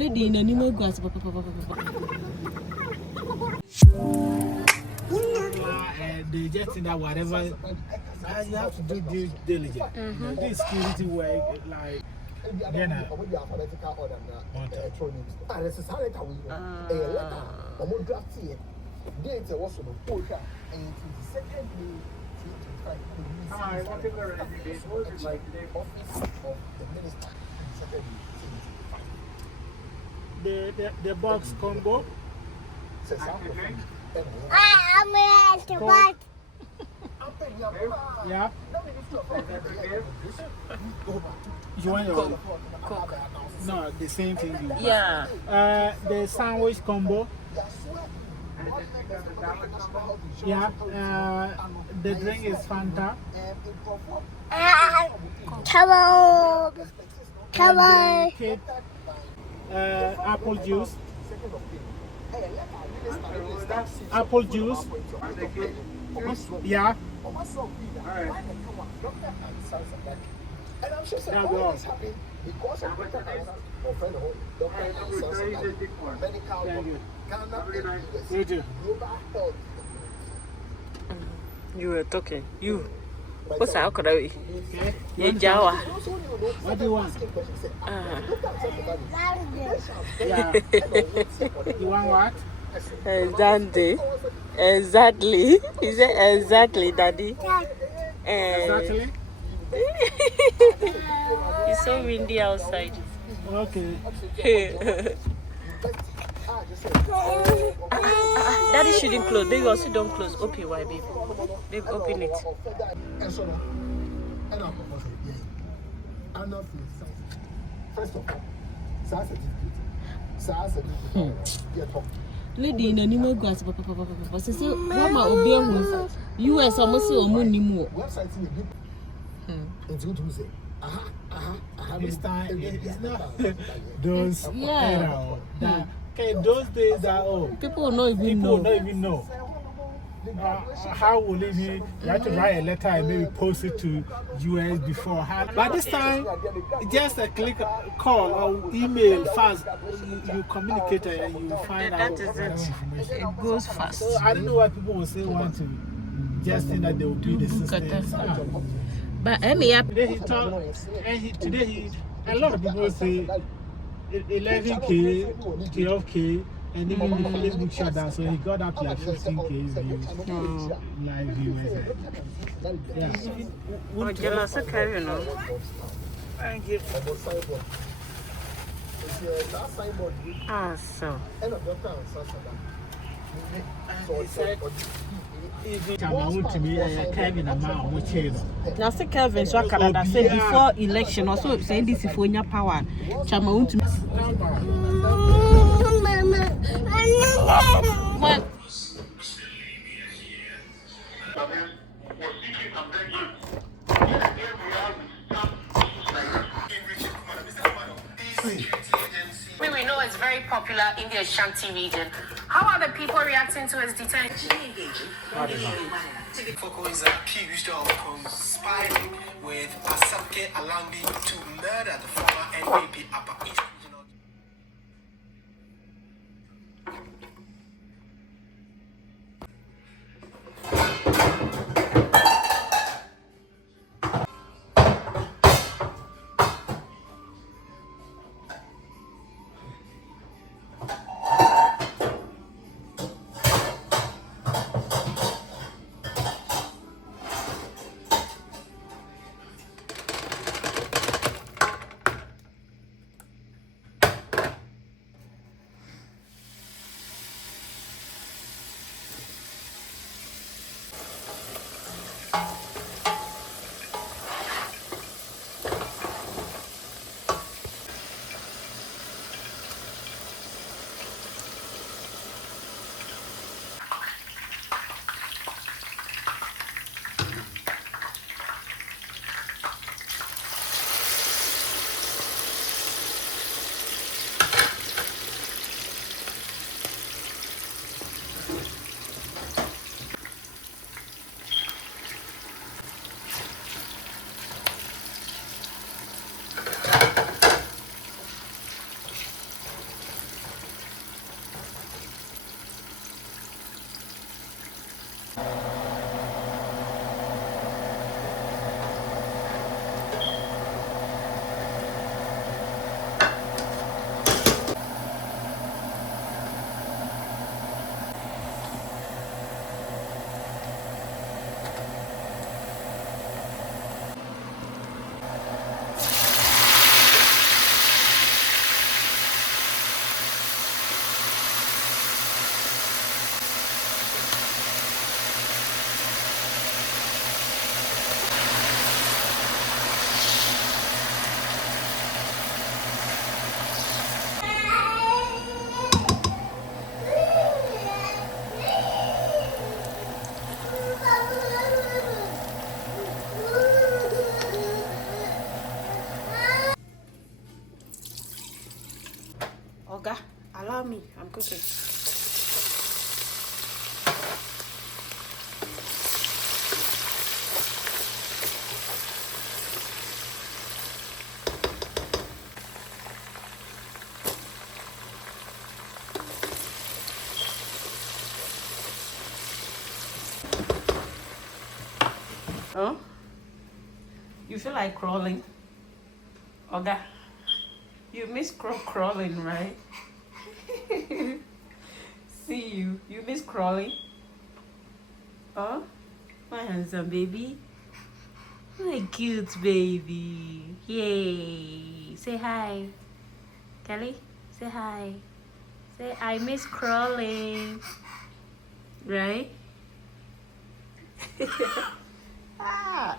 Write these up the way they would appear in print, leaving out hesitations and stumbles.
Lady in animal grass. They just think that whatever you have to do due diligence. This security work, like, then the box combo. I'm ready to buy. Yeah. You want your Coke. No, the same thing. Yeah. The sandwich combo. Yeah. The drink is Fanta. Come on. Come on. Cake, apple juice. Apple juice. Yeah. And I'm sure always happy because of You were talking. You. What's our code? Yeah, Jawa. What do you want? Yeah. You want what? Exactly. Exactly. Is it exactly, Daddy? Exactly. It's so windy outside. Okay. Daddy shouldn't close. Baby, also don't close. Open why, baby. Baby, open it. First of all, Lady in animal grass. Say, what my obey US almost say Omunimo. This time it's not those Yeah. Okay, those days are old. People don't even People know. don't even know. How will it be? You have to write a letter and maybe post it to US before. But this time, just a click, call or email fast. You communicate and you find out That is it. It goes fast. So I don't know why people will say want to just think that they will do the system. But anyhow, Today, a lot of people say 11K, 12K. And even the Facebook shut down, so he got up like 15K views, live viewers. Yeah. oh, jealous, okay, you know. Thank you. Ah, so. Now, say Kevin, so Canada said before election, also saying this if we have power. Chama won't me. What? We know it's very popular in the Ashanti region. How are the people reacting to his detention? Foko is accused of conspiring with Asake Alambi to murder the former NPP Upper East Regional. me. I'm cooking. Oh, you feel like crawling? Oga, you miss crawling, right? See you miss crawling? Oh, my handsome baby. My cute baby. Yay. Say hi. Kelly, say hi. Say, I miss crawling. Right? Ah.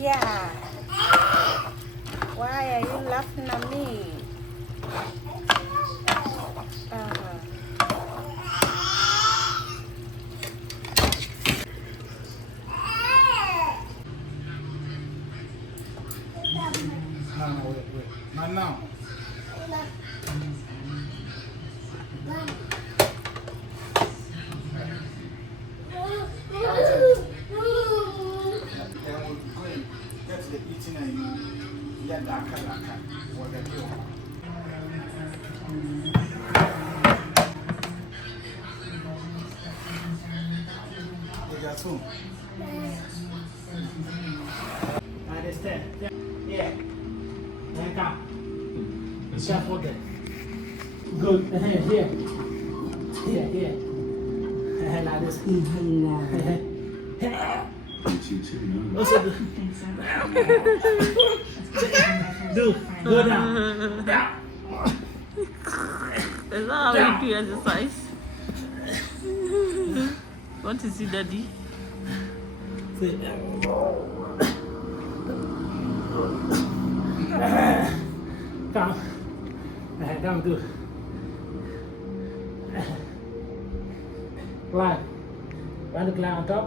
Yeah. Why are you laughing at me? No, wait. Not now. Then we'll go and get the eating and you get that kind or the deal. We got two. I understand. Yeah. Come. Be careful there. Good. Here. Here. Like this. Also do. Go down. Is that how you do exercise? Want to see daddy? Sit. Come. Come do. Climb. Want to climb on top?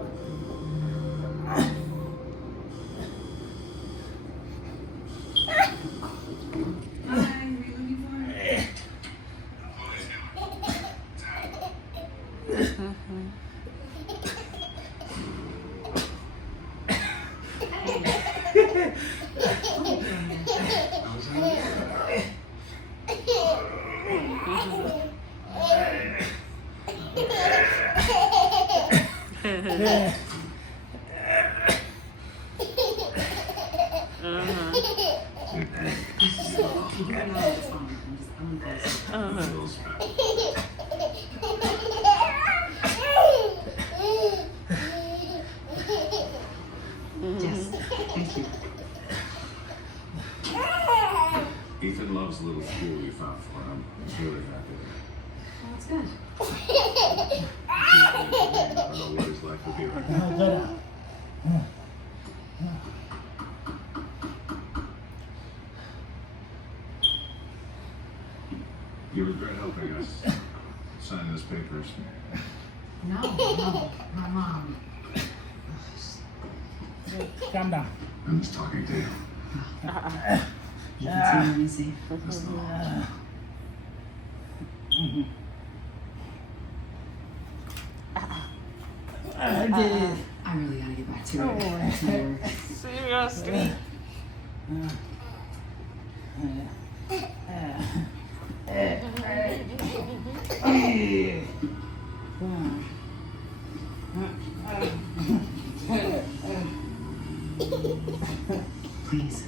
Ethan loves the little school we found for him. He's really happy. Well, that's good. I don't know what his life will be like. You regret helping us sign those papers. No, my mom. Calm down. I'm just talking to you. You can see when you see. That's the law. I really gotta get back to it. Seriously? Please.